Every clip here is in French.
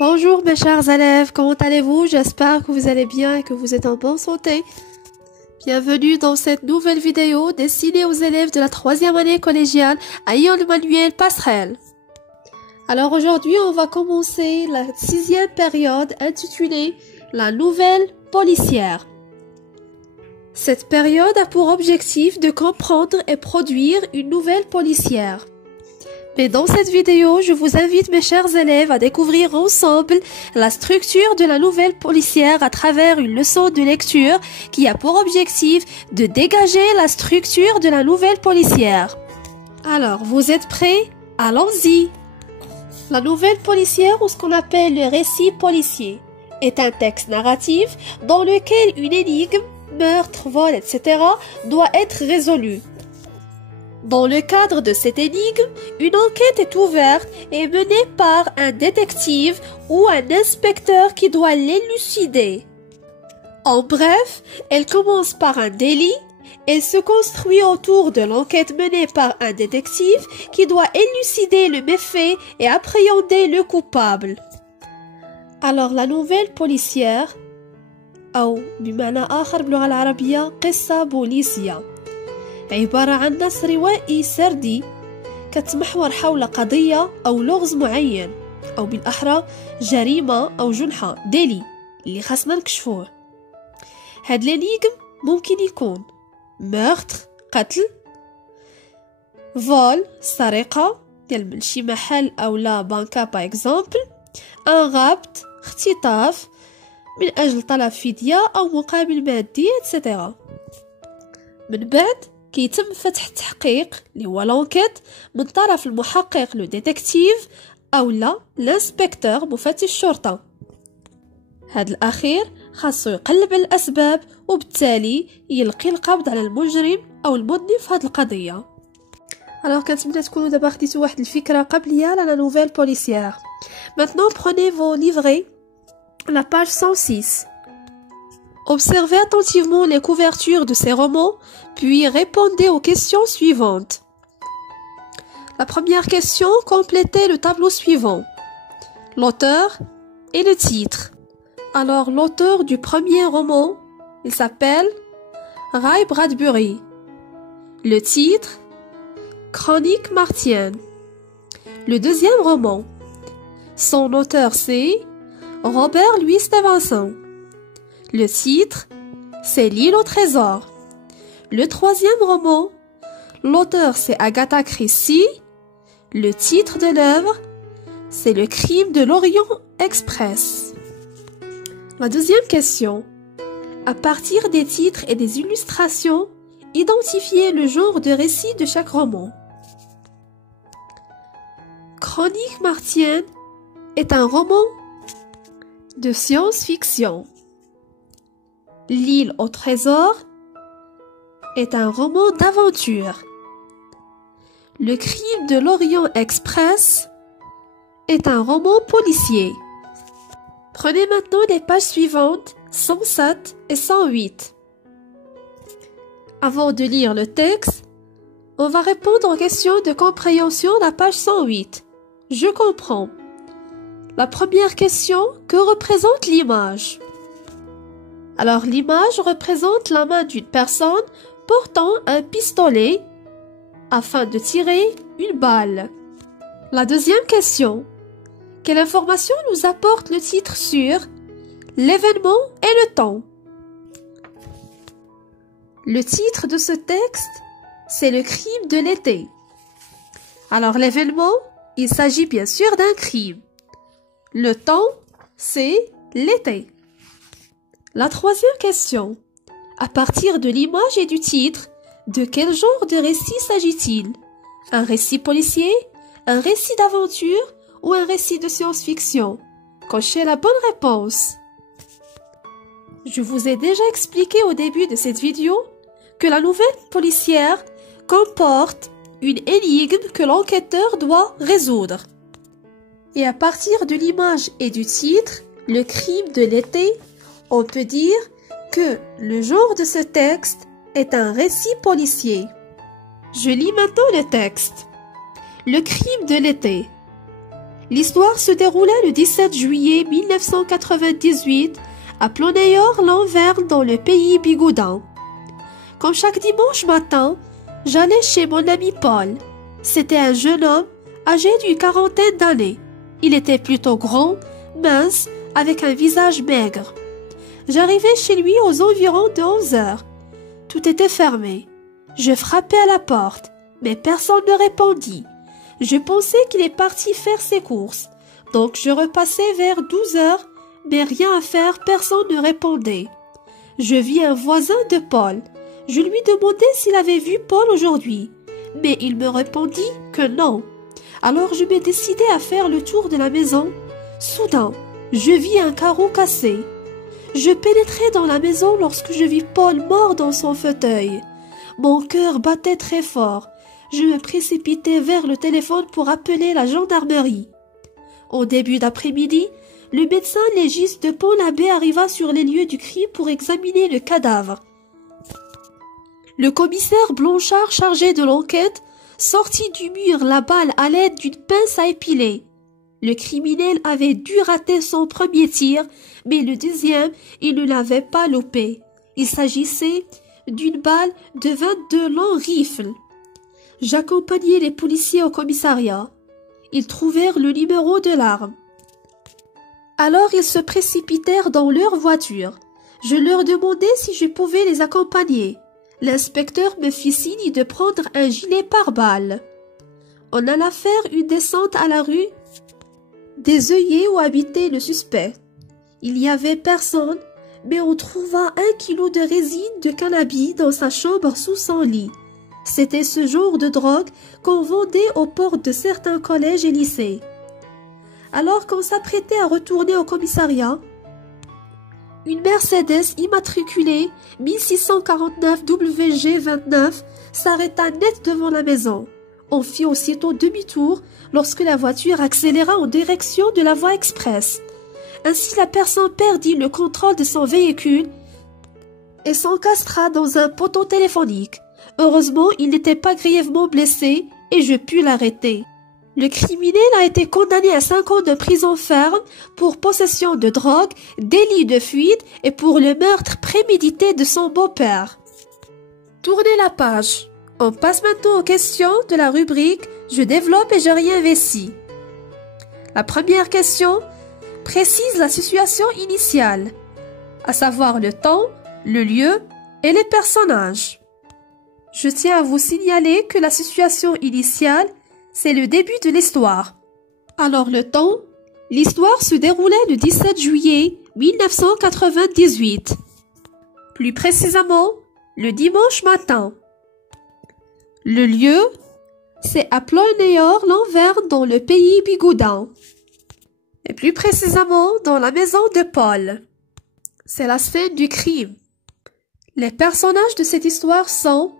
Bonjour mes chers élèves, comment allez-vous? J'espère que vous allez bien et que vous êtes en bonne santé. Bienvenue dans cette nouvelle vidéo destinée aux élèves de la 3e année collégiale à Emmanuel Passerelle. Alors aujourd'hui, on va commencer la 6e période intitulée La nouvelle policière. Cette période a pour objectif de comprendre et produire une nouvelle policière. Mais dans cette vidéo, je vous invite mes chers élèves à découvrir ensemble la structure de la nouvelle policière à travers une leçon de lecture qui a pour objectif de dégager la structure de la nouvelle policière. Alors, vous êtes prêts? Allons-y! La nouvelle policière, ou ce qu'on appelle le récit policier, est un texte narratif dans lequel une énigme, meurtre, vol, etc. doit être résolue. Dans le cadre de cette énigme, une enquête est ouverte et menée par un détective ou un inspecteur qui doit l'élucider. En bref, elle commence par un délit et se construit autour de l'enquête menée par un détective qui doit élucider le méfait et appréhender le coupable. Alors la nouvelle policière, أو بمعنى آخر باللغة العربية قصة بوليسية، عبارة عن نص روائي سردي كتمحور حول قضية أو لغز معين، أو بالأحرى جريمة أو جنحة ديلي اللي خاصنا نكشفوه. هاد لينيغم ممكن يكون meurtre قتل، vol سرقة ديال من شي محل أو لا بنكة باغ اكزومبل، ان رابط اختطاف من أجل طلب فدية أو مقابل مادي etc. من بعد كيتم فتح التحقيق اللي هو لونكيت من طرف المحقق لو ديتكتيف أو لا الانسبكتور مفتش الشرطة. هاد الأخير خاصو يقلب على الأسباب وبالتالي يلقي القبض على المجرم أو المذنب في هاد القضية. Alors كنتمنى تكونوا دابا خديتوا واحد الفكرة قبلية على لا نوفيل بوليسيير. Maintenant prenez vos livrets, la page 106. Observez attentivement les couvertures de ces romans, puis répondez aux questions suivantes. La première question, complétez le tableau suivant. L'auteur et le titre. Alors, l'auteur du premier roman, il s'appelle Ray Bradbury. Le titre, Chroniques martiennes. Le deuxième roman, son auteur c'est Robert Louis Stevenson. Le titre, c'est L'île au trésor. Le troisième roman, l'auteur c'est Agatha Christie. Le titre de l'œuvre, c'est Le crime de l'Orient Express. La deuxième question, à partir des titres et des illustrations, identifiez le genre de récit de chaque roman. Chroniques martiennes est un roman de science-fiction. L'île au trésor est un roman d'aventure. Le crime de l'Orient Express est un roman policier. Prenez maintenant les pages suivantes, 107 et 108. Avant de lire le texte, on va répondre aux questions de compréhension de la page 108. Je comprends. La première question, que représente l'image? Alors l'image représente la main d'une personne portant un pistolet afin de tirer une balle. La deuxième question, quelle information nous apporte le titre sur l'événement et le temps? Le titre de ce texte, c'est Le crime de l'été. Alors l'événement, il s'agit bien sûr d'un crime. Le temps, c'est l'été. La troisième question, à partir de l'image et du titre, de quel genre de récit s'agit-il? Un récit policier, un récit d'aventure ou un récit de science-fiction? Cochez la bonne réponse. Je vous ai déjà expliqué au début de cette vidéo que la nouvelle policière comporte une énigme que l'enquêteur doit résoudre. Et à partir de l'image et du titre, Le crime de l'été, on peut dire que le genre de ce texte est un récit policier. Je lis maintenant le texte. Le crime de l'été. L'histoire se déroulait le 17 juillet 1998 à Plonéor-Lanverne dans le pays bigoudin. Comme chaque dimanche matin, j'allais chez mon ami Paul. C'était un jeune homme âgé d'une quarantaine d'années. Il était plutôt grand, mince, avec un visage maigre. J'arrivais chez lui aux environs de 11 heures. Tout était fermé. Je frappais à la porte, mais personne ne répondit. Je pensais qu'il est parti faire ses courses, donc je repassais vers 12 heures, mais rien à faire, personne ne répondait. Je vis un voisin de Paul. Je lui demandai s'il avait vu Paul aujourd'hui, mais il me répondit que non. Alors je me décidai à faire le tour de la maison. Soudain, je vis un carreau cassé. Je pénétrai dans la maison lorsque je vis Paul mort dans son fauteuil. Mon cœur battait très fort. Je me précipitai vers le téléphone pour appeler la gendarmerie. Au début d'après-midi, le médecin légiste de Pont-l'Abbé arriva sur les lieux du crime pour examiner le cadavre. Le commissaire Blanchard, chargé de l'enquête, sortit du mur la balle à l'aide d'une pince à épiler. Le criminel avait dû rater son premier tir, mais le deuxième, il ne l'avait pas loupé. Il s'agissait d'une balle de 22 longs rifles. J'accompagnai les policiers au commissariat. Ils trouvèrent le numéro de l'arme. Alors ils se précipitèrent dans leur voiture. Je leur demandai si je pouvais les accompagner. L'inspecteur me fit signe de prendre un gilet pare-balles. On alla faire une descente à la rue des œillets où habitait le suspect. Il y avait personne, mais on trouva 1 kilo de résine de cannabis dans sa chambre sous son lit. C'était ce genre de drogue qu'on vendait aux portes de certains collèges et lycées. Alors qu'on s'apprêtait à retourner au commissariat, une Mercedes immatriculée 1649 WG29 s'arrêta net devant la maison. On fit aussitôt demi-tour lorsque la voiture accéléra en direction de la voie express. Ainsi, la personne perdit le contrôle de son véhicule et s'encastra dans un poteau téléphonique. Heureusement, il n'était pas grièvement blessé et je pus l'arrêter. Le criminel a été condamné à 5 ans de prison ferme pour possession de drogue, délit de fuite et pour le meurtre prémédité de son beau-père. Tournez la page. On passe maintenant aux questions de la rubrique « Je développe et je réinvestis ». La première question précise la situation initiale, à savoir le temps, le lieu et les personnages. Je tiens à vous signaler que la situation initiale, c'est le début de l'histoire. Alors le temps, l'histoire se déroulait le 17 juillet 1998. Plus précisément, le dimanche matin. Le lieu, c'est à Plonéor-Lanverne dans le pays bigoudin. Et plus précisément dans la maison de Paul. C'est la scène du crime. Les personnages de cette histoire sont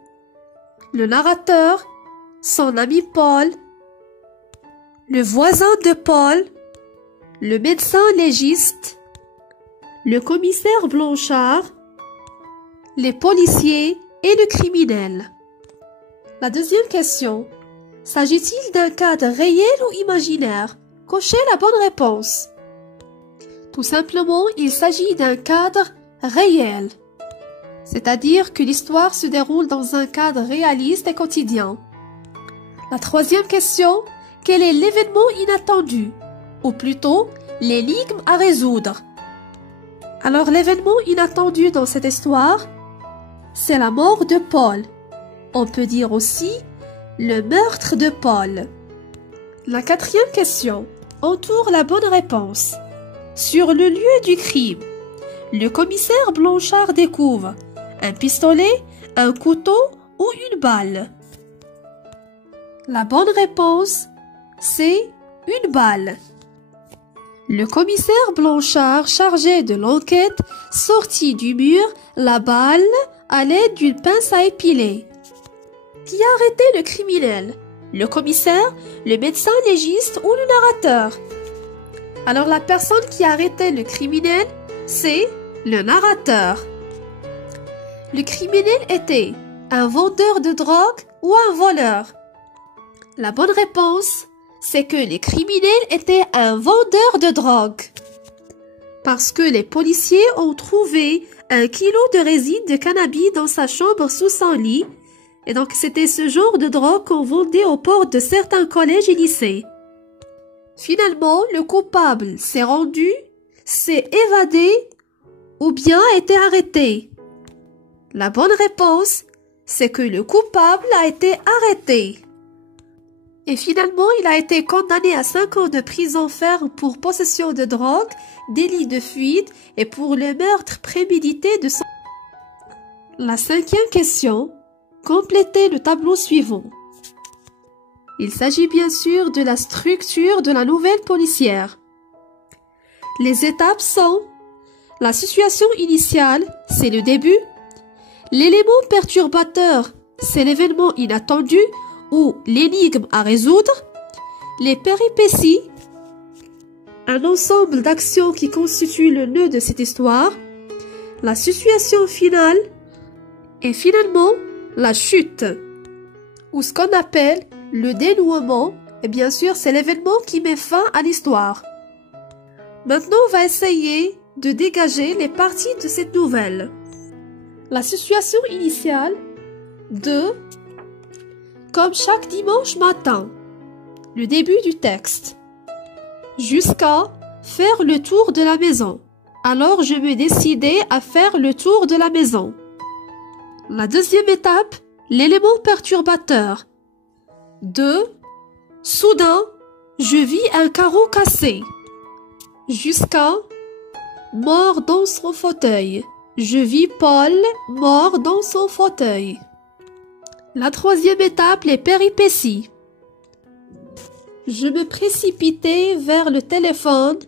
le narrateur, son ami Paul, le voisin de Paul, le médecin légiste, le commissaire Blanchard, les policiers et le criminel. La deuxième question. S'agit-il d'un cadre réel ou imaginaire? Cochez la bonne réponse. Tout simplement, il s'agit d'un cadre réel. C'est-à-dire que l'histoire se déroule dans un cadre réaliste et quotidien. La troisième question. Quel est l'événement inattendu? Ou plutôt, l'énigme à résoudre? Alors l'événement inattendu dans cette histoire, c'est la mort de Paul. On peut dire aussi le meurtre de Paul. La quatrième question entoure la bonne réponse. Sur le lieu du crime, le commissaire Blanchard découvre un pistolet, un couteau ou une balle. La bonne réponse, c'est une balle. Le commissaire Blanchard, chargé de l'enquête, sortit du mur la balle à l'aide d'une pince à épiler. Qui a arrêté le criminel? Le commissaire, le médecin légiste ou le narrateur? Alors la personne qui a arrêté le criminel, c'est le narrateur. Le criminel était un vendeur de drogue ou un voleur? La bonne réponse, c'est que les criminels étaient un vendeur de drogue. Parce que les policiers ont trouvé 1 kilo de résine de cannabis dans sa chambre sous son lit. Et donc, c'était ce genre de drogue qu'on vendait aux portes de certains collèges et lycées. Finalement, le coupable s'est rendu, s'est évadé ou bien a été arrêté. La bonne réponse, c'est que le coupable a été arrêté. Et finalement, il a été condamné à 5 ans de prison ferme pour possession de drogue, délit de fuite et pour le meurtre prémédité de son... La 5e question. Complétez le tableau suivant. Il s'agit bien sûr de la structure de la nouvelle policière. Les étapes sont: la situation initiale, c'est le début. L'élément perturbateur, c'est l'événement inattendu ou l'énigme à résoudre. Les péripéties, un ensemble d'actions qui constituent le nœud de cette histoire. La situation finale et finalement la chute, ou ce qu'on appelle le dénouement, et bien sûr c'est l'événement qui met fin à l'histoire. Maintenant on va essayer de dégager les parties de cette nouvelle. La situation initiale de comme chaque dimanche matin, le début du texte, jusqu'à faire le tour de la maison. Alors je me décidais à faire le tour de la maison. La deuxième étape, l'élément perturbateur. 2. Soudain, je vis un carreau cassé. Jusqu'à mort dans son fauteuil. Je vis Paul mort dans son fauteuil. La troisième étape, les péripéties. Je me précipitais vers le téléphone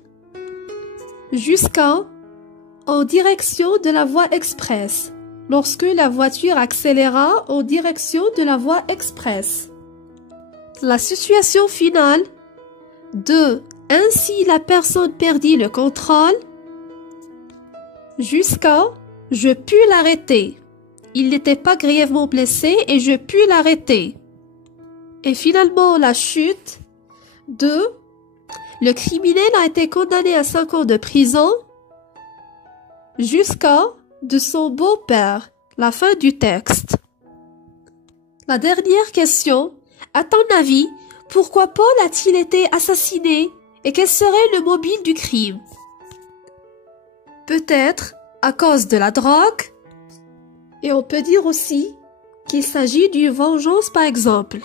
jusqu'à en direction de la voie express. Lorsque la voiture accéléra en direction de la voie express. La situation finale. 2. Ainsi la personne perdit le contrôle. Jusqu'à je pus l'arrêter. Il n'était pas grièvement blessé et je pus l'arrêter. Et finalement la chute. 2. Le criminel a été condamné à 5 ans de prison. Jusqu'à de son beau-père, la fin du texte. La dernière question, à ton avis, pourquoi Paul a-t-il été assassiné et quel serait le mobile du crime? Peut-être à cause de la drogue, et on peut dire aussi qu'il s'agit d'une vengeance par exemple.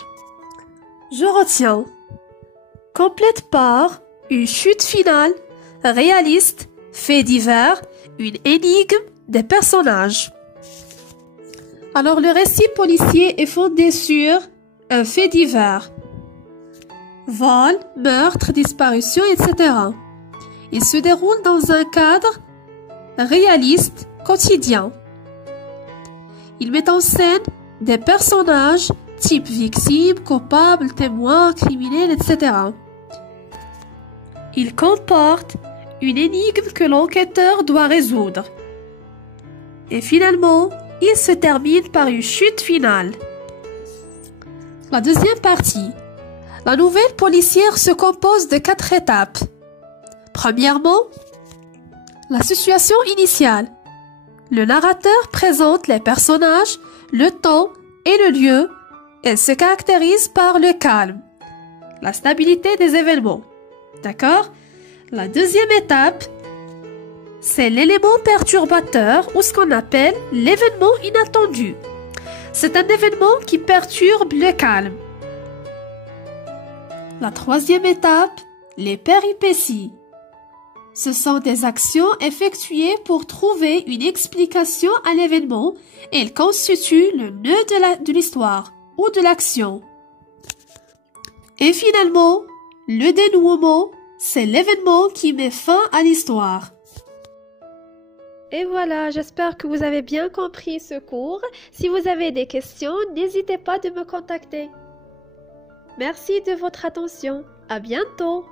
Je retiens. Complète par une chute finale, réaliste, fait divers, une énigme, des personnages. Alors le récit policier est fondé sur un fait divers. Vol, meurtre, disparition, etc. Il se déroule dans un cadre réaliste, quotidien. Il met en scène des personnages type victime, coupable, témoin, criminel, etc. Il comporte une énigme que l'enquêteur doit résoudre. Et finalement, il se termine par une chute finale. La deuxième partie. La nouvelle policière se compose de 4 étapes. Premièrement, la situation initiale. Le narrateur présente les personnages, le temps et le lieu. Elle se caractérise par le calme, la stabilité des événements. D'accord? La deuxième étape, c'est l'élément perturbateur ou ce qu'on appelle l'événement inattendu. C'est un événement qui perturbe le calme. La troisième étape, les péripéties. Ce sont des actions effectuées pour trouver une explication à l'événement et elles constituent le nœud de l'histoire ou de l'action. Et finalement, le dénouement, c'est l'événement qui met fin à l'histoire. Et voilà, j'espère que vous avez bien compris ce cours. Si vous avez des questions, n'hésitez pas de me contacter. Merci de votre attention. À bientôt.